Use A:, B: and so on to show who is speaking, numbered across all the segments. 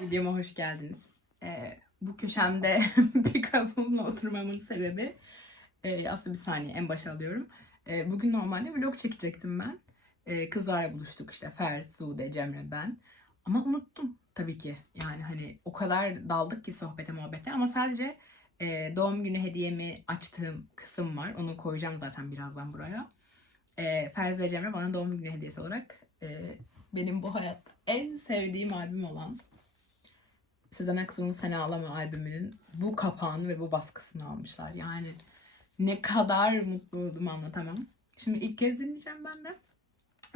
A: Videoma hoş geldiniz. Ee, bu köşemde bir kabımla oturmamın sebebi e, aslında bir saniye en başa alıyorum. Ee, bugün normalde vlog çekecektim ben. Ee, kızlarla buluştuk işte Ferdi, Sude, Cemre, ben. Ama unuttum tabii ki. Yani hani o kadar daldık ki sohbete muhabbete ama sadece e, doğum günü hediyemi açtığım kısım var. Onu koyacağım zaten birazdan buraya. E, Ferdi ve Cemre bana doğum günü hediyesi olarak e, benim bu hayatta en sevdiğim albüm olan Sezen Aksu'nun Sen Ağlama albümünün bu kapağını ve bu baskısını almışlar. Yani ne kadar mutlu oldum anlatamam. Şimdi ilk kez dinleyeceğim ben de.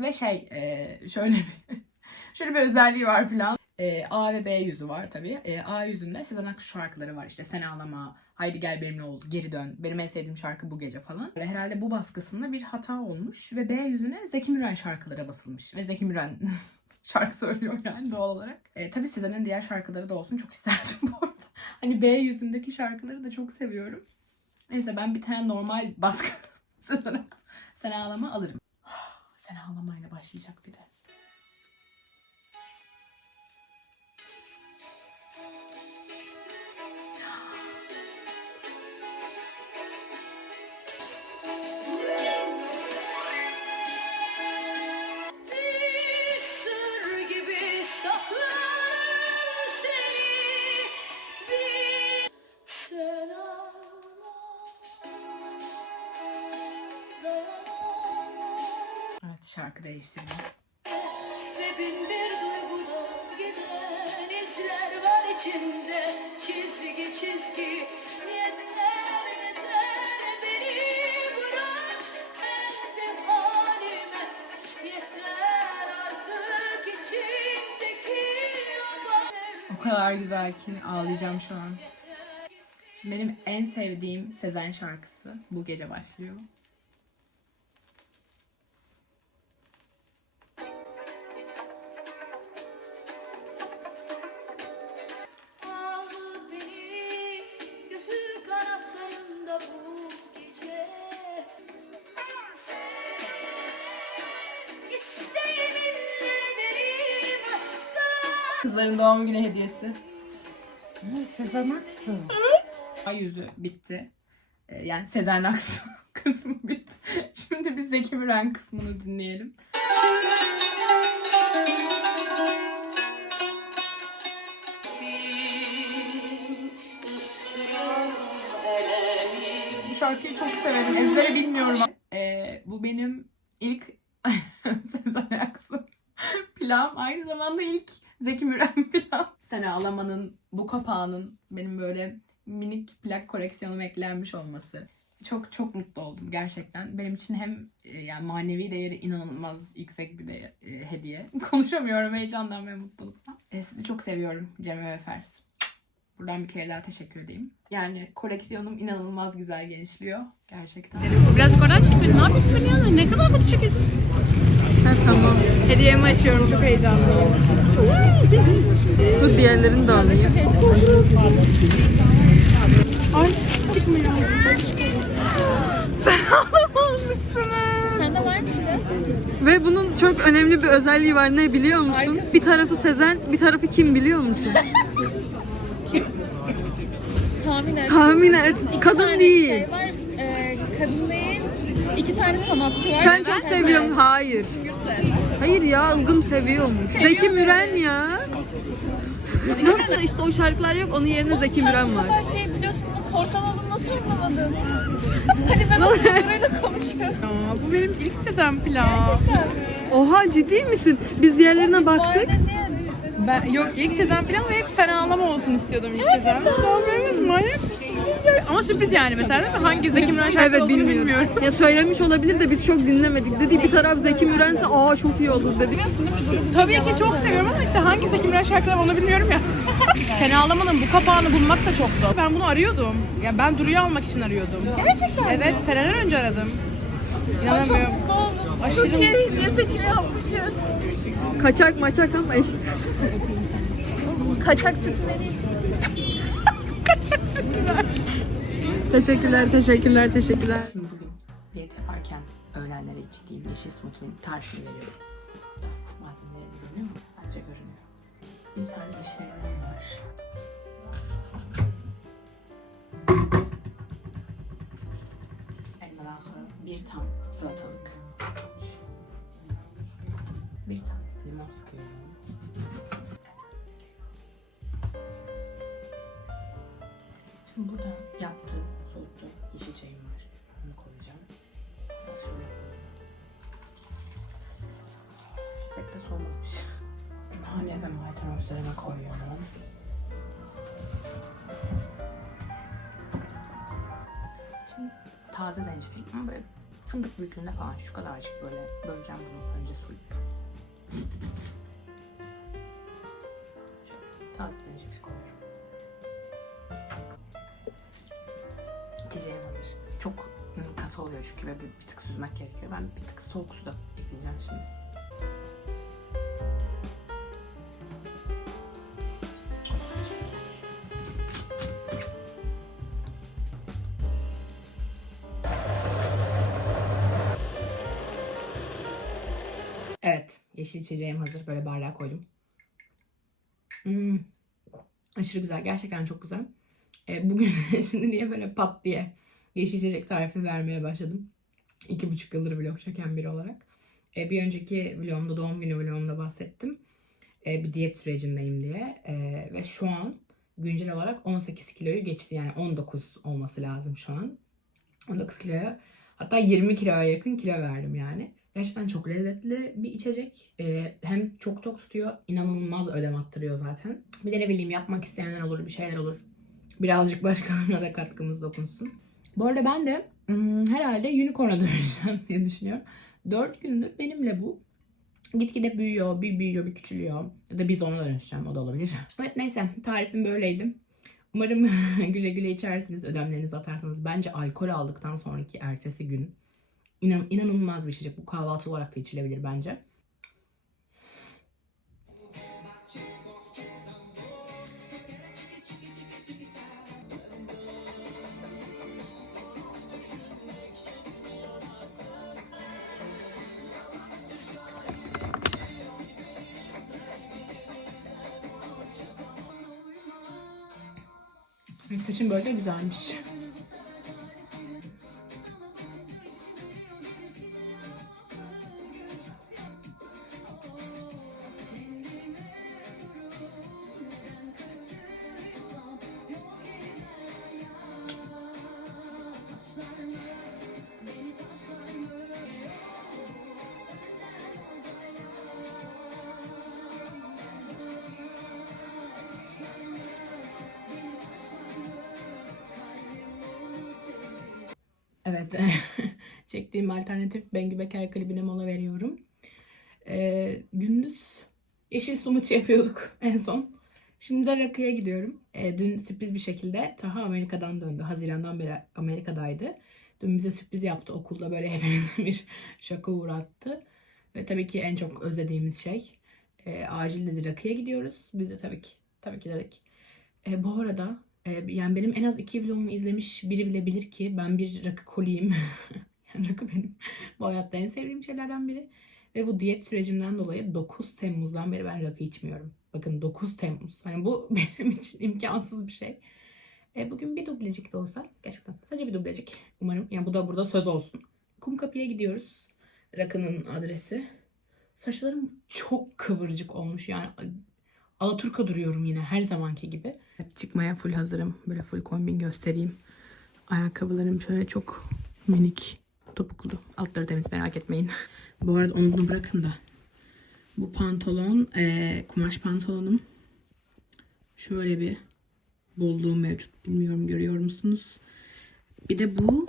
A: Ve şey e, şöyle bir şöyle bir özelliği var falan. E, A ve B yüzü var tabii. E, A yüzünde Sezen Aksu şarkıları var işte Sen Ağlama, Haydi Gel Benimle Ol, Geri Dön. Benim en sevdiğim şarkı bu gece falan. Herhalde bu baskısında bir hata olmuş ve B yüzüne Zeki Müren şarkılara basılmış. Ve Zeki Müren şarkı söylüyor yani doğal olarak. E, tabii Sezen'in diğer şarkıları da olsun çok isterdim bu arada. Hani B yüzündeki şarkıları da çok seviyorum. Neyse ben bir tane normal baskı Sezen Sen Ağlama alırım. Sen Ağlamayla başlayacak bir de. Şarkı değiştirdim.
B: ve bin bir duyguda giden izler var içinde çizgi çizgi yeter yeter beni bırak sen de halime yeter artık içimdeki
A: O kadar güzel ki ağlayacağım şu an. Şimdi benim en sevdiğim Sezen şarkısı bu gece başlıyor. Kızların doğum günü hediyesi.
C: Sezen Aksu.
A: Ay yüzü bitti. Ee, Yani Sezen Aksu kısmı bitti. Şimdi biz Zeki Müren kısmını dinleyelim. Bu şarkıyı çok severim. Ezbere bilmiyorum. Ee, bu benim ilk Sezen Aksu plağım. Aynı zamanda ilk Zeki Müren plağım. Sen Ağlama'nın bu kapağının benim böyle minik plak koleksiyonuma eklenmiş olması. Çok çok mutlu oldum gerçekten. Benim için hem e, yani manevi değeri inanılmaz yüksek bir değer, e, hediye. Konuşamıyorum heyecandan ve mutluluktan. E, sizi çok seviyorum Cemre ve Fers. Buradan bir kere daha teşekkür edeyim. Yani koleksiyonum inanılmaz güzel genişliyor. Gerçekten.
D: Birazcık oradan çek beni. Ne yapıyorsun beni? Ne kadar kötü çekiyorsun? Ha, tamam. Hediyemi açıyorum. Çok heyecanlıyım. Dur diğerlerini de alayım. Ay çıkmıyor. Sen alamamışsınız.
E: Sende var mıydı?
D: Ve bunun çok önemli bir özelliği var. Ne biliyor musun? Bir tarafı Sezen, bir tarafı kim biliyor musun?
E: Tahmin et.
D: Tahmin et.
E: İki
D: Kadın
E: tane
D: değil.
E: Şey var. Ee, kadın değil. İki tane sanatçı var.
D: Sen çok seviyorsun. Hayır. Hayır ya Ilgım seviyormuş. Zeki Müren ya. Nasıl işte o şarkılar yok onun yerine Zeki Müren var.
E: kadar şey biliyorsun. Bunun korsan olduğunu nasıl anlamadın? Hadi ben o soruyla konuşuyorum.
D: bu benim ilk.
E: Gerçekten mi?
D: Oha ciddi misin? Biz diğerlerine baktık.
F: Ben yok ilk Sezen falan ve hep sen ağlama olsun istiyordum ilk Sezen. Tamam evet manyak mısın? Şey Ama sürpriz yani mesela değil mi? Hangi Zeki Müren şarkı
D: Evet
F: olduğunu
D: bilmiyorum. Ya söylemiş olabilir de biz çok dinlemedik. Dedi bir taraf Zeki Mürense aa çok iyi olur dedik.
F: Tabii ki çok seviyorum ama işte hangi Zeki Müren şarkıları onu bilmiyorum ya. sen ağlamanın bu kapağını bulmak da çok zor. Ben bunu arıyordum. Ya ben Duru'yu almak için arıyordum.
E: Gerçekten mi?
F: Evet seneler önce aradım. İnanamıyorum. Aşırı
E: Çok iyi hediye seçimi yapmışız.
D: Kaçak maçak ama işte.
E: Kaçak tütünleri.
D: Teşekkürler, teşekkürler, teşekkürler.
A: Şimdi bugün diyet yaparken öğlenlere içtiğim yeşil smoothie'nin tarifini veriyorum. Malzemeleri görünüyor mu? Bence görünüyor. Bir tane yeşil var. Elmadan sonra bir tam salatalık. Bir tam taze zencefil ama böyle fındık büyüklüğünde falan şu kadarcık böyle böleceğim bunu önce. Şöyle taze zencefil koyuyorum. İçeceğim hazır. Çok katı oluyor çünkü ve bir, bir tık süzmek gerekiyor. Ben bir tık soğuk suda ekleyeceğim şimdi. Evet, yeşil içeceğim hazır. Böyle bardağa koydum. Hmm. Aşırı güzel. Gerçekten çok güzel. E, bugün şimdi niye böyle pat diye yeşil içecek tarifi vermeye başladım. İki buçuk yıldır vlog çeken biri olarak. E, bir önceki vlogumda, doğum günü vlogumda bahsettim. E, bir diyet sürecindeyim diye. E, ve şu an güncel olarak 18 kiloyu geçti. Yani 19 olması lazım şu an. 19 kiloya hatta 20 kiloya yakın kilo verdim yani. Gerçekten çok lezzetli bir içecek. Ee, hem çok tok tutuyor, inanılmaz ödem attırıyor zaten. Bir de ne bileyim yapmak isteyenler olur, bir şeyler olur. Birazcık başkalarına da katkımız dokunsun. Bu arada ben de hmm, herhalde unicorn'a dönüşeceğim diye düşünüyorum. 4 gündür benimle bu. Gitgide büyüyor, bir büyüyor, bir küçülüyor. Ya da biz ona dönüşeceğim, o da olabilir. Evet neyse, tarifim böyleydi. Umarım güle güle içersiniz, ödemlerinizi atarsanız. Bence alkol aldıktan sonraki ertesi gün İnan, inanılmaz bir içecek. Bu kahvaltı olarak da içilebilir bence. Saçım böyle güzelmiş. Evet. Çektiğim alternatif Bengi Beker klibine mola veriyorum. Ee, gündüz yeşil smoothie yapıyorduk en son. Şimdi de rakıya gidiyorum. Ee, dün sürpriz bir şekilde Taha Amerika'dan döndü. Haziran'dan beri Amerika'daydı. Dün bize sürpriz yaptı okulda böyle hepimize bir şaka uğrattı. Ve tabii ki en çok özlediğimiz şey e, acil dedi rakıya gidiyoruz. Biz de tabii ki tabii ki dedik. E, bu arada yani benim en az iki vlogumu izlemiş biri bile bilir ki ben bir rakı koliyim. yani rakı benim bu hayatta en sevdiğim şeylerden biri. Ve bu diyet sürecimden dolayı 9 Temmuz'dan beri ben rakı içmiyorum. Bakın 9 Temmuz. Hani bu benim için imkansız bir şey. E, bugün bir dublecik de olsa gerçekten sadece bir dublecik. Umarım yani bu da burada söz olsun. Kumkapı'ya gidiyoruz. Rakının adresi. Saçlarım çok kıvırcık olmuş yani. Alaturka duruyorum yine her zamanki gibi. Çıkmaya full hazırım. Böyle full kombin göstereyim. Ayakkabılarım şöyle çok minik topuklu. Altları temiz merak etmeyin. Bu arada onu bunu bırakın da. Bu pantolon eee, kumaş pantolonum. Şöyle bir bolluğu mevcut. Bilmiyorum görüyor musunuz? Bir de bu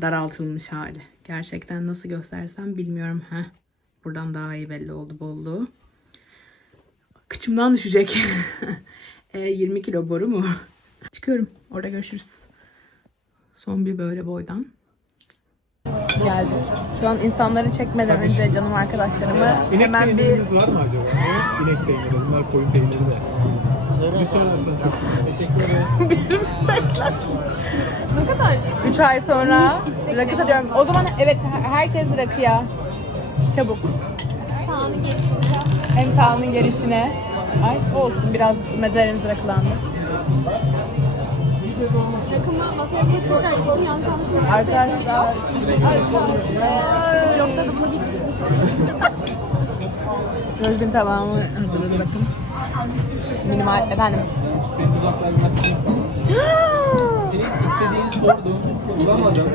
A: daraltılmış hali. Gerçekten nasıl göstersem bilmiyorum. Heh. Buradan daha iyi belli oldu bolluğu. Kıçımdan düşecek. e, 20 kilo boru mu? Çıkıyorum. Orada görüşürüz. Son bir böyle boydan.
D: Geldik. Şu an insanları çekmeden önce canım arkadaşlarımı
G: İnek
D: hemen bir
G: peyniriniz var mı acaba? İnek peyniri. Bunlar koyun peyniri de.
A: Bizim istekler.
E: Ne kadar?
A: 3 ay sonra rakı tadıyorum. O zaman evet herkes rakıya. Çabuk.
E: Kaan'ın gelişinde.
A: Hem Kaan'ın gelişine. Ay olsun biraz mezelerimiz rakılandı.
E: Rakımı masaya koyup tekrar içtim. Yanlış anlaşılmasın.
A: Arkadaşlar
E: Blokta da bunu gitmiş.
A: Gözbin tamamı hazırladı bakın. Minimal efendim.
G: Senin dudaklar biraz Senin istediğini sordum, bulamadım.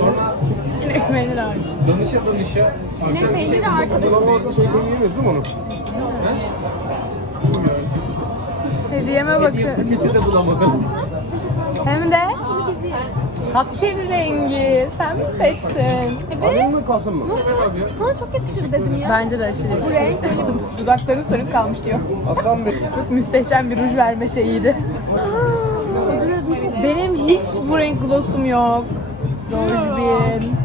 G: Sonra
A: Yine peynir abi.
G: danışa danışa
E: Yine peyniri de arkadaşım.
A: Hediyeme bakın.
G: paketi de bulamadım.
A: Hem de Hapşeri rengi. Sen mi seçtin?
E: Nasıl? Sana çok yakışır dedim ya.
A: Bence de aşırı
E: Bu renk
A: Dudakları sarıp kalmış diyor. Çok müstehcen bir ruj verme şeyiydi. Benim hiç bu renk glossum yok. Rojbin.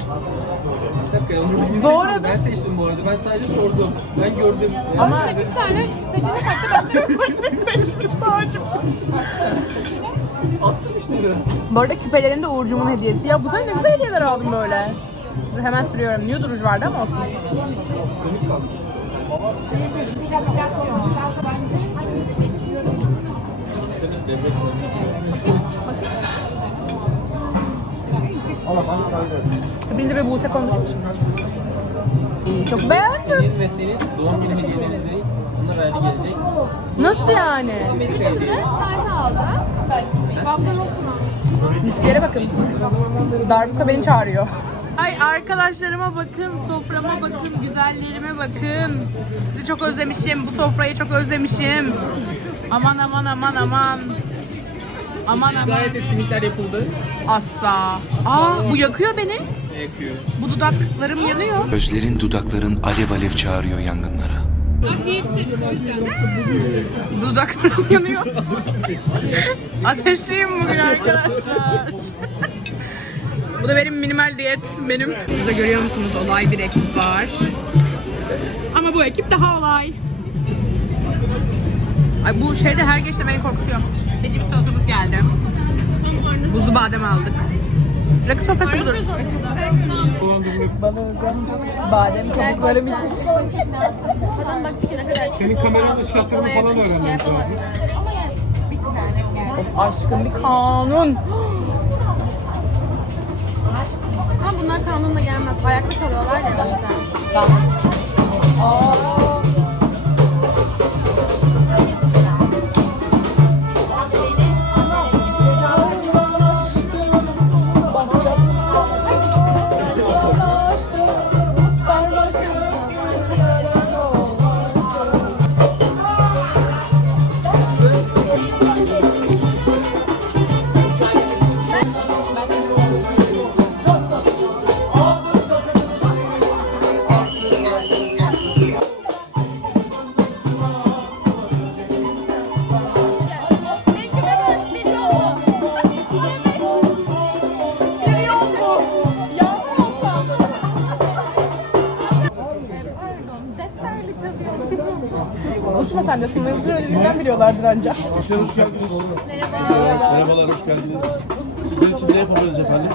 G: Bir dakika ya, onu biz
A: Doğru.
G: seçmedik. Ben seçtim bu arada. Ben sadece sordum. Ben gördüm.
A: Ama
E: 8 tane seçenek hakkı
A: seçmiş tacım.
G: Attım işte biraz.
A: Bu arada küpelerim de Uğurcuğumun hediyesi. Ya bu sene ne güzel hediyeler aldım böyle. Dur hemen sürüyorum. Nude ruj vardı ama olsun.
G: Sönük kaldı.
A: Hepinize bir Buse kondurmuş. İyi, çok beğendim.
G: Senin ve senin doğum günü hediyeleriniz değil. Onlar ayrı gelecek.
A: Nasıl yani?
E: Üçümüze kartı aldı. Babam okuma.
A: Müziklere bakın. Darbuka beni çağırıyor. Ay arkadaşlarıma bakın, soframa bakın, güzellerime bakın. Sizi çok özlemişim, bu sofrayı çok özlemişim. Aman aman aman aman. Aman aman.
G: Gayet etkinlikler yapıldı.
A: Asla. Aa bu yakıyor beni.
G: Yakıyor.
A: Bu dudaklarım yanıyor.
H: Gözlerin dudakların alev alev çağırıyor yangınlara.
A: Dudaklarım yanıyor. Ateşliyim bugün arkadaşlar. Bu da benim minimal diyet benim. Burada görüyor musunuz olay bir ekip var. Ama bu ekip daha olay. Ay bu şeyde her geçte beni korkutuyor. Vecibi salatamız geldi. Buzlu badem aldık. Rakı sofrası budur. Bana özel badem kabuklarım için.
E: Adam baktı ki ne kadar
G: Senin kameranın şatırını falan lazım.
E: Yani bir tane
A: Of aşkım bir kanun.
E: Ama bunlar kanunla gelmez. Ayakta çalıyorlar ya o yüzden.
A: Uçma biliyorlardır ancak.
I: Merhabalar, hoş geldiniz. Sizler için ne yapabiliriz efendim?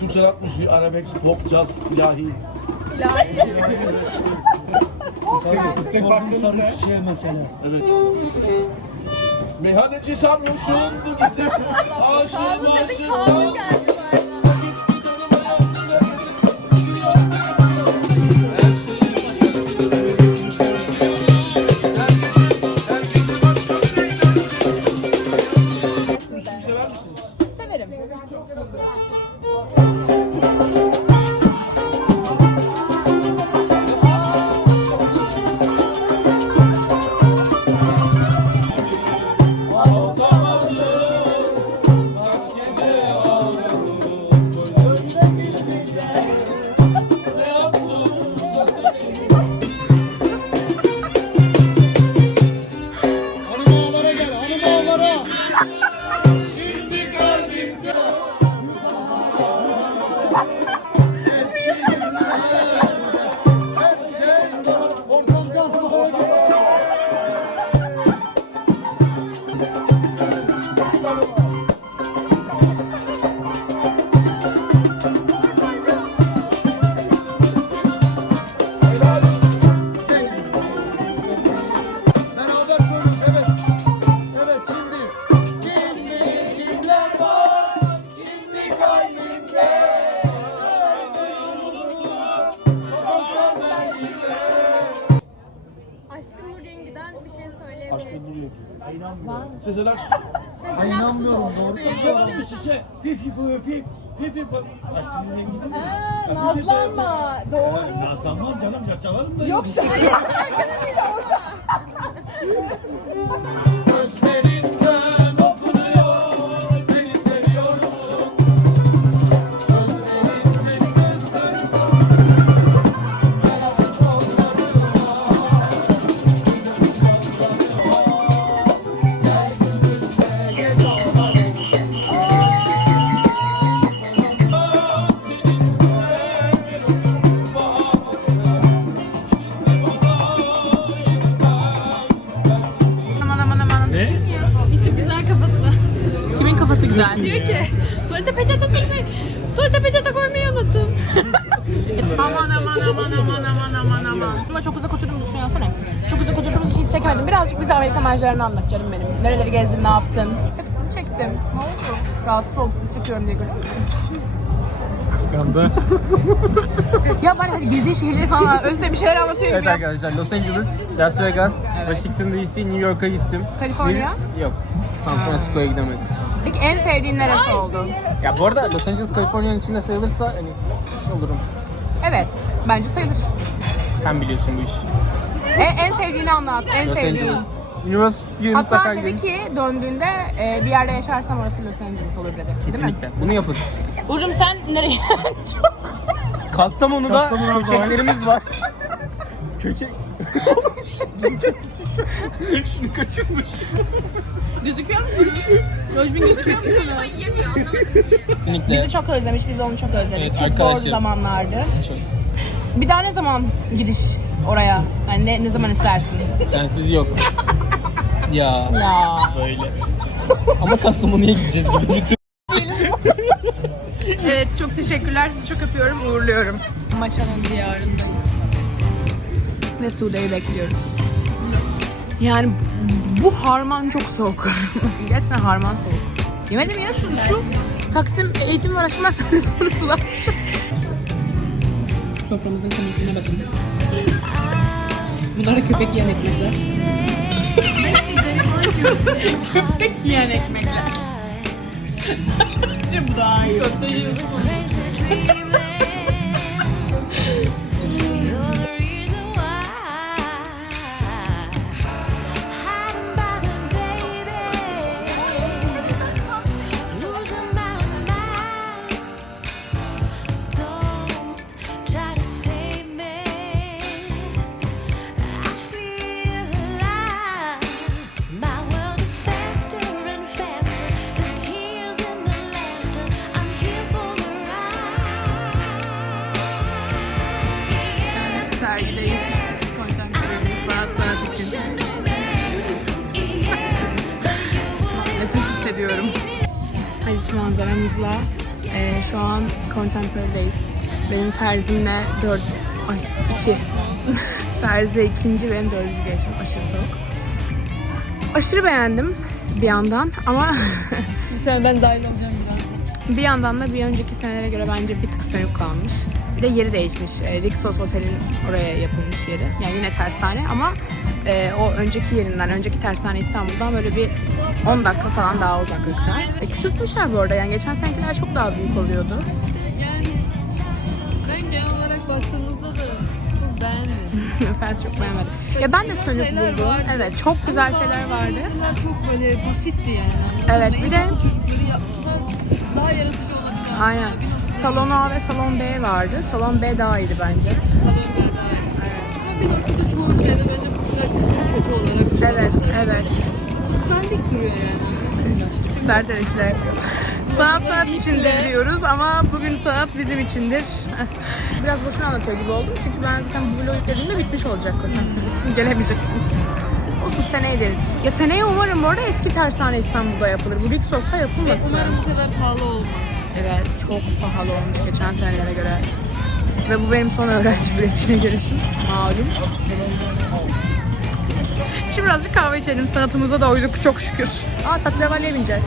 I: Türk sanat müziği, arabesk, pop, caz, ilahi.
G: İstek parçanız ne?
I: Evet. Meyhaneci sarhoşum bu gece Aşığım aşığım çal Sezen Aksu.
E: Ay inanmıyorum doğru.
J: Bir şişe. Pif. Aşkım nereye gidiyorsun?
A: Nazlanma. Doğru.
J: Nazlanmam canım. Ya çalarım da.
A: Yok canım. Menajlerini anlat canım benim. Nereleri gezdin, ne yaptın? Hep sizi çektim. Ne oldu? Rahatsız oldum sizi çekiyorum diye görüyor musun?
J: Kıskandı.
A: Ya ben hani geziği şehirleri falan özde bir şeyler anlatıyor gibi
J: Evet
A: ya.
J: arkadaşlar Los Angeles, Las Vegas, Washington DC, New York'a gittim.
A: Kaliforniya?
J: New- Yok. San Francisco'ya gidemedik.
A: Peki en sevdiğin neresi oldu?
J: Ya bu arada Los Angeles Kaliforniya'nın içinde sayılırsa hani şey olurum.
A: Evet, bence sayılır.
J: Sen biliyorsun bu işi.
A: En, en sevdiğini anlat, en
J: Los
A: sevdiğin.
J: Angeles. Üniversiteye mutlaka
A: Hatta dedi
J: gidin.
A: ki döndüğünde e, bir yerde yaşarsam orası Los Angeles olur dedi. Değil mi?
J: Kesinlikle. Bunu yapın.
A: Ucum sen nereye?
J: Kastamonu'da
E: Kastamonu'da
J: köçeklerimiz var. Köçek... Şunu kaçırmış.
A: Gözüküyor musunuz? Rojbin gözüküyor musunuz?
J: Kesinlikle.
A: Bizi çok özlemiş, biz onu çok özledik.
J: Evet,
A: çok zor zamanlardı.
J: Çok.
A: Bir daha ne zaman gidiş oraya? Hani ne, ne zaman istersin?
J: Sensiz yok. Ya.
A: Ya.
J: Böyle. Ama Kastamonu'ya gideceğiz gibi. Bütün
A: Evet, çok teşekkürler. Sizi çok öpüyorum, uğurluyorum. Maçanın diyarındayız. Ve Sude'yi bekliyoruz. Yani bu harman çok soğuk. Gerçekten harman soğuk. Yemedim ya şu, şu Taksim Eğitim ve Araştırma Hastanesi'nin sular sıcak. Soframızın konusuna bakın. Bunlar da köpek yiyen ekmekler. köpek yiyen ekmekler. Bence bu daha iyi. Köfte yiyorsun. Manzaramızla e, şu an Contemporary'deyiz. Benim Ferzi'mle dört... Ay iki. Ferzi ikinci, benim dördüncü gelişim. Aşırı soğuk. Aşırı beğendim bir yandan ama
D: Sen ben dahil olacağım biraz.
A: Bir yandan da bir önceki senelere göre bence bir tık soyuk kalmış. Bir de yeri değişmiş. E, Rixos Otel'in oraya yapılmış yeri. Yani yine tersane ama e, o önceki yerinden, önceki tersane İstanbul'dan böyle bir 10 dakika falan daha uzaklıkta. E, küçültmüşler bu arada. Yani geçen senekiler çok daha büyük oluyordu.
D: Ben genel olarak baktığımızda da çok beğenmedim.
A: ben çok beğenmedim. Ya ben de
D: şeyler
A: buldum.
D: vardı.
A: Evet, çok güzel şeyler vardı.
D: Çok böyle basitti yani.
A: Evet, bir de
D: Çocukları yapmışlar daha yaratıcı olabilir.
A: aynen. Salon A ve Salon B vardı. Salon B daha iyiydi bence.
D: Salon bir daha. Evet. Çoğu şeyde bence popüler kötü olarak.
A: Evet, evet.
D: Dandik duruyor yani.
A: Serten işler yapıyor. Sanat sanat içindir diyoruz ama bugün sanat bizim içindir. Biraz boşuna anlatıyor gibi oldum çünkü ben zaten bu vlogu yüklediğimde bitmiş olacak. Gelemeyeceksiniz. Olsun seneye derim. Ya seneye umarım bu arada eski tersane İstanbul'da yapılır. Bu Rixos'ta yapılmasın.
D: Umarım bu kadar pahalı olmaz.
A: Evet çok pahalı olmuş geçen senelere göre. Ve bu benim son öğrenci biletine girişim. Malum. Birazcık kahve içelim. Sanatımıza doyduk çok şükür. Aa Tatravalli'ye bineceğiz.